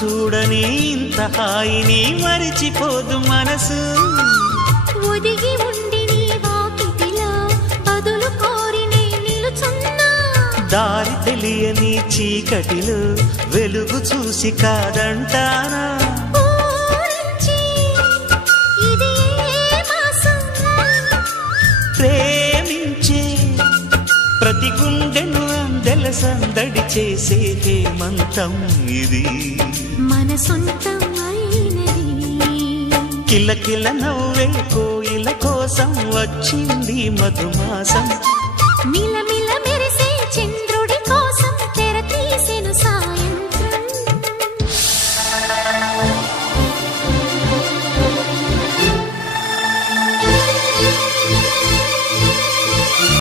చూడని ఇంత హాయిని మరిచిపోదు మనసు ఒదిగి ఉండి నీ వాకిటిలో బదులు కోరి నే నిలుచున్నా దారి తెలియని చీకటిలో వెలుగు చూసి కాదంటానా ప్రేమించే ప్రతి గుండెను అందెల సందడి చేసే హేమంతం ఇది మన సొంతం అయినది కిలకిల నవ్వే కోయిల కోసం వచ్చింది మధుమాసం